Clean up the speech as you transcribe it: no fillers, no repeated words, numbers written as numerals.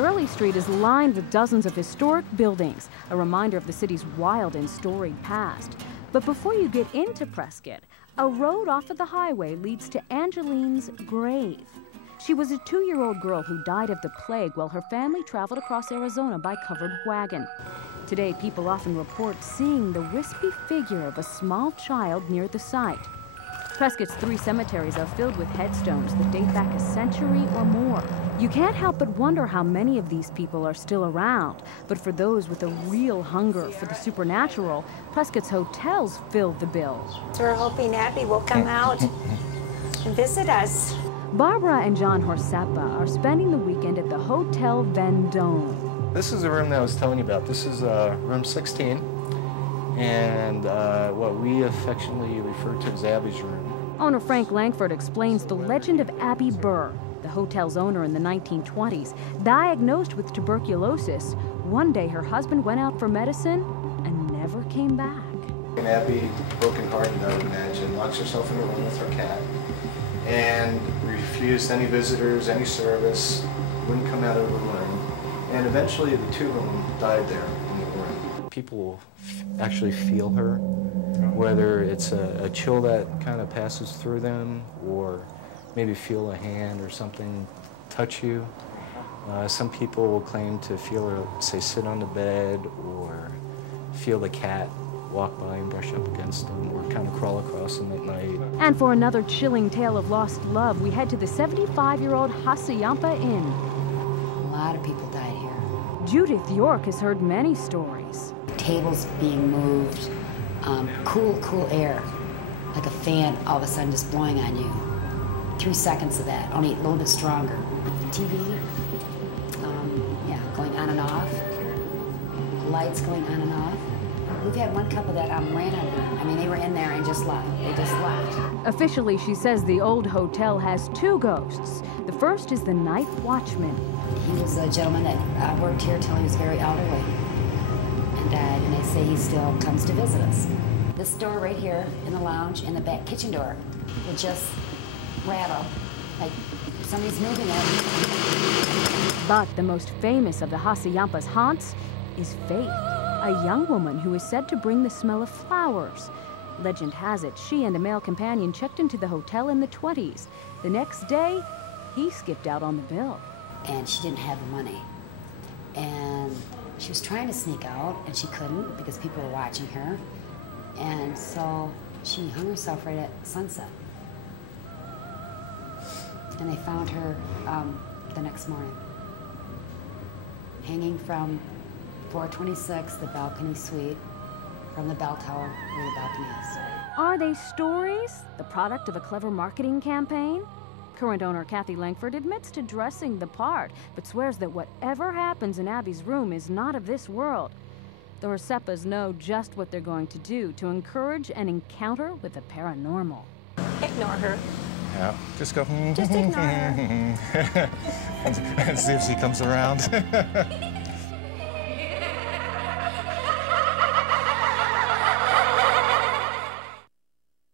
Gurley Street is lined with dozens of historic buildings, a reminder of the city's wild and storied past. But before you get into Prescott, a road off of the highway leads to Angeline's grave. She was a 2-year-old girl who died of the plague while her family traveled across Arizona by covered wagon. Today, people often report seeing the wispy figure of a small child near the site. Prescott's 3 cemeteries are filled with headstones that date back a century or more. You can't help but wonder how many of these people are still around. But for those with a real hunger for the supernatural, Prescott's hotels fill the bill. So we're hoping Abby will come out and visit us. Barbara and John Horsepa are spending the weekend at the Hotel Vendome. This is the room that I was telling you about. This is room 16, and what we affectionately refer to as Abby's room. Owner Frank Langford explains the legend of Abby Burr, the hotel's owner in the 1920s. Diagnosed with tuberculosis, one day her husband went out for medicine and never came back. And Abby, broken hearted, I would imagine, locks herself in a room with her cat and refused any visitors, any service, wouldn't come out of the room. And eventually the 2 of them died there in the room. People will actually feel her, whether it's a chill that kind of passes through them, or maybe feel a hand or something touch you. Some people will claim to feel her, say, sit on the bed, or feel the cat walk by and brush up against them, or kind of crawl across them at night. And for another chilling tale of lost love, we head to the 75-year-old Hassayampa Inn. A lot of people died here. Judith York has heard many stories. Tables being moved, cool air, like a fan all of a sudden just blowing on you. 3 seconds of that, only a little bit stronger. TV, yeah, going on and off. Lights going on and off. We've had one couple that ran on them. I mean, they were in there and just left. They just left. Officially, she says the old hotel has 2 ghosts. The first is the night watchman. He was a gentleman that worked here till he was very elderly and died, and they say he still comes to visit us. This door right here in the lounge and the back kitchen door would just rattle like somebody's moving it. But the most famous of the Hassayampa's haunts is Faith, a young woman who is said to bring the smell of flowers. Legend has it she and a male companion checked into the hotel in the 20s. The next day, he skipped out on the bill. And she didn't have the money. And she was trying to sneak out, and she couldn't because people were watching her. And so she hung herself right at sunset. And they found her the next morning, hanging from 426, the balcony suite, from the bell tower where the balcony is. Are they stories, the product of a clever marketing campaign? Current owner Kathy Langford admits to dressing the part, but swears that whatever happens in Abby's room is not of this world. The Horsepas know just what they're going to do to encourage an encounter with the paranormal. Ignore her. Yeah, just go. Just ignore her. And see if she comes around.